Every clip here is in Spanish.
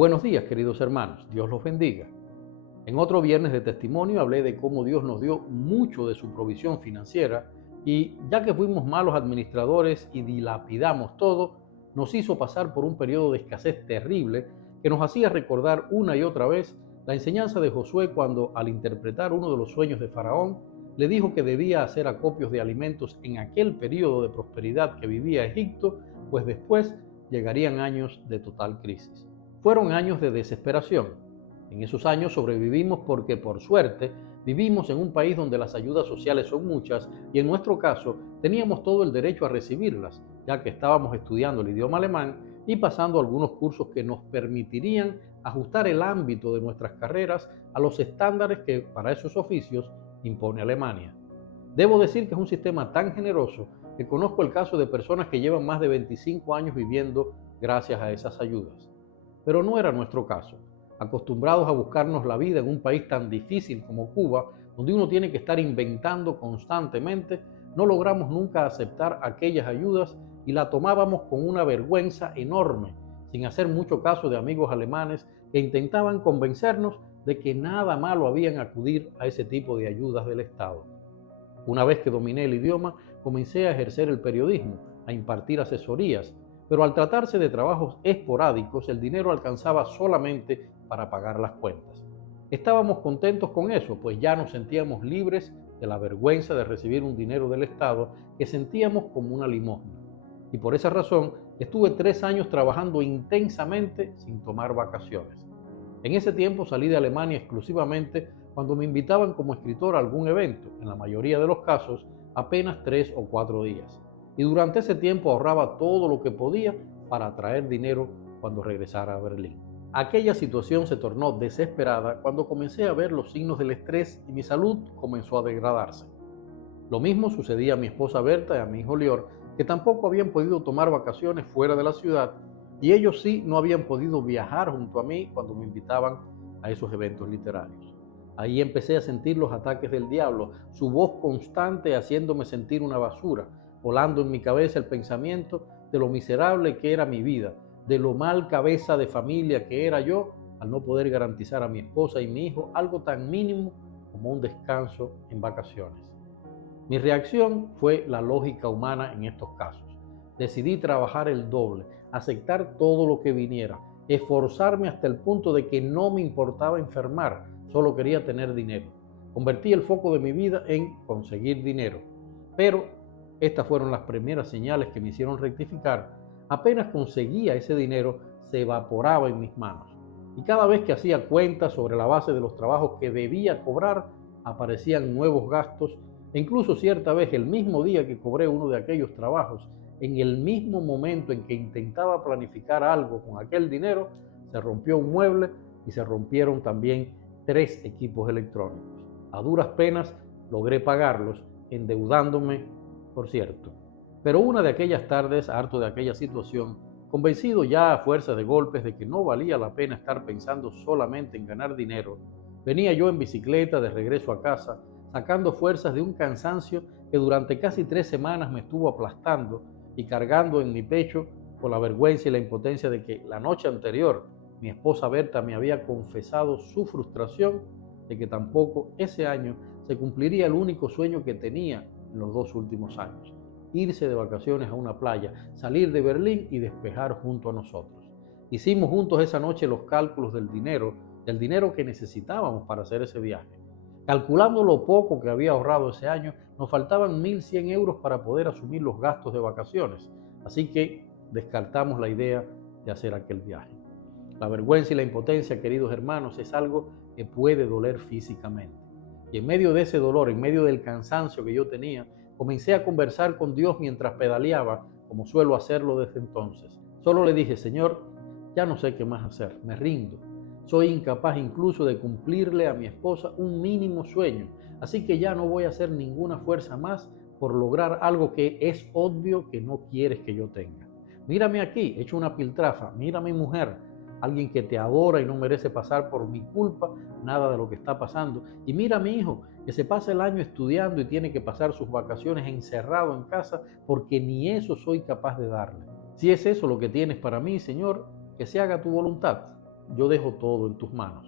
Buenos días, queridos hermanos. Dios los bendiga. En otro viernes de testimonio hablé de cómo Dios nos dio mucho de su provisión financiera y ya que fuimos malos administradores y dilapidamos todo, nos hizo pasar por un periodo de escasez terrible que nos hacía recordar una y otra vez la enseñanza de Josué cuando, al interpretar uno de los sueños de Faraón, le dijo que debía hacer acopios de alimentos en aquel periodo de prosperidad que vivía Egipto, pues después llegarían años de total crisis. Fueron años de desesperación. En esos años sobrevivimos porque, por suerte, vivimos en un país donde las ayudas sociales son muchas y en nuestro caso teníamos todo el derecho a recibirlas, ya que estábamos estudiando el idioma alemán y pasando algunos cursos que nos permitirían ajustar el ámbito de nuestras carreras a los estándares que para esos oficios impone Alemania. Debo decir que es un sistema tan generoso que conozco el caso de personas que llevan más de 25 años viviendo gracias a esas ayudas. Pero no era nuestro caso. Acostumbrados a buscarnos la vida en un país tan difícil como Cuba, donde uno tiene que estar inventando constantemente, no logramos nunca aceptar aquellas ayudas y la tomábamos con una vergüenza enorme, sin hacer mucho caso de amigos alemanes que intentaban convencernos de que nada malo había en acudir a ese tipo de ayudas del Estado. Una vez que dominé el idioma, comencé a ejercer el periodismo, a impartir asesorías, pero al tratarse de trabajos esporádicos, el dinero alcanzaba solamente para pagar las cuentas. Estábamos contentos con eso, pues ya nos sentíamos libres de la vergüenza de recibir un dinero del Estado que sentíamos como una limosna. Y por esa razón estuve 3 años trabajando intensamente sin tomar vacaciones. En ese tiempo salí de Alemania exclusivamente cuando me invitaban como escritor a algún evento, en la mayoría de los casos apenas 3 o 4 días. Y durante ese tiempo ahorraba todo lo que podía para traer dinero cuando regresara a Berlín. Aquella situación se tornó desesperada cuando comencé a ver los signos del estrés y mi salud comenzó a degradarse. Lo mismo sucedía a mi esposa Berta y a mi hijo Lior, que tampoco habían podido tomar vacaciones fuera de la ciudad, y ellos sí no habían podido viajar junto a mí cuando me invitaban a esos eventos literarios. Ahí empecé a sentir los ataques del diablo, su voz constante haciéndome sentir una basura, volando en mi cabeza el pensamiento de lo miserable que era mi vida, de lo mal cabeza de familia que era yo al no poder garantizar a mi esposa y mi hijo algo tan mínimo como un descanso en vacaciones. Mi reacción fue la lógica humana en estos casos. Decidí trabajar el doble, aceptar todo lo que viniera, esforzarme hasta el punto de que no me importaba enfermar, solo quería tener dinero. Convertí el foco de mi vida en conseguir dinero. Pero estas fueron las primeras señales que me hicieron rectificar. Apenas conseguía ese dinero, se evaporaba en mis manos. Y cada vez que hacía cuentas sobre la base de los trabajos que debía cobrar, aparecían nuevos gastos. E incluso cierta vez, el mismo día que cobré uno de aquellos trabajos, en el mismo momento en que intentaba planificar algo con aquel dinero, se rompió un mueble y se rompieron también 3 equipos electrónicos. A duras penas logré pagarlos, endeudándome, por cierto. Pero una de aquellas tardes, harto de aquella situación, convencido ya a fuerza de golpes de que no valía la pena estar pensando solamente en ganar dinero, venía yo en bicicleta de regreso a casa, sacando fuerzas de un cansancio que durante casi 3 semanas me estuvo aplastando y cargando en mi pecho con la vergüenza y la impotencia de que la noche anterior mi esposa Berta me había confesado su frustración de que tampoco ese año se cumpliría el único sueño que tenía en los 2 últimos años: irse de vacaciones a una playa, salir de Berlín y despejar junto a nosotros. Hicimos juntos esa noche los cálculos del dinero que necesitábamos para hacer ese viaje. Calculando lo poco que había ahorrado ese año, nos faltaban 1.100 euros para poder asumir los gastos de vacaciones, así que descartamos la idea de hacer aquel viaje. La vergüenza y la impotencia, queridos hermanos, es algo que puede doler físicamente. Y en medio de ese dolor, en medio del cansancio que yo tenía, comencé a conversar con Dios mientras pedaleaba, como suelo hacerlo desde entonces. Solo le dije: Señor, ya no sé qué más hacer, me rindo. Soy incapaz incluso de cumplirle a mi esposa un mínimo sueño, así que ya no voy a hacer ninguna fuerza más por lograr algo que es obvio que no quieres que yo tenga. Mírame aquí, hecho una piltrafa, mira a mi mujer, alguien que te adora y no merece pasar por mi culpa nada de lo que está pasando. Y mira a mi hijo, que se pasa el año estudiando y tiene que pasar sus vacaciones encerrado en casa porque ni eso soy capaz de darle. Si es eso lo que tienes para mí, Señor, que se haga tu voluntad. yo dejo todo en tus manos.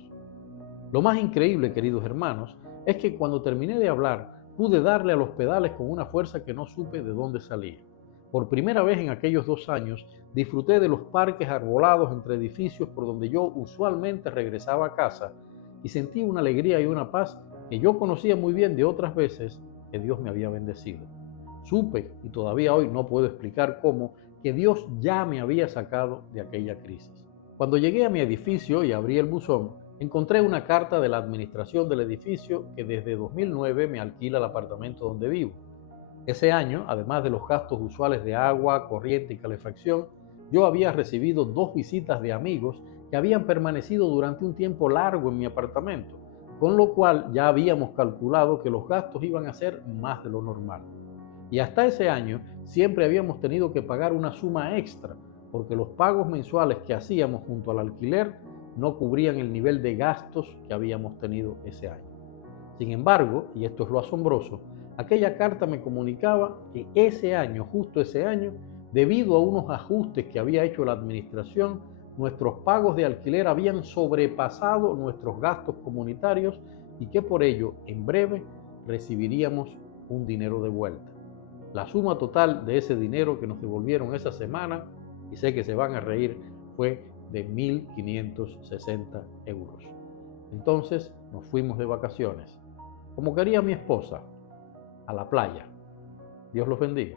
Lo más increíble, queridos hermanos, es que cuando terminé de hablar, pude darle a los pedales con una fuerza que no supe de dónde salía. Por primera vez en aquellos 2 años, disfruté de los parques arbolados entre edificios por donde yo usualmente regresaba a casa y sentí una alegría y una paz que yo conocía muy bien de otras veces que Dios me había bendecido. Supe, y todavía hoy no puedo explicar cómo, que Dios ya me había sacado de aquella crisis. Cuando llegué a mi edificio y abrí el buzón, encontré una carta de la administración del edificio que desde 2009 me alquila el apartamento donde vivo. Ese año, además de los gastos usuales de agua, corriente y calefacción, yo había recibido 2 visitas de amigos que habían permanecido durante un tiempo largo en mi apartamento, con lo cual ya habíamos calculado que los gastos iban a ser más de lo normal. Y hasta ese año siempre habíamos tenido que pagar una suma extra, porque los pagos mensuales que hacíamos junto al alquiler no cubrían el nivel de gastos que habíamos tenido ese año. Sin embargo, y esto es lo asombroso, aquella carta me comunicaba que ese año, justo ese año, debido a unos ajustes que había hecho la administración, nuestros pagos de alquiler habían sobrepasado nuestros gastos comunitarios y que por ello, en breve, recibiríamos un dinero de vuelta. La suma total de ese dinero que nos devolvieron esa semana, y sé que se van a reír, fue de 1.560 euros. Entonces nos fuimos de vacaciones, como quería mi esposa, a la playa. Dios los bendiga.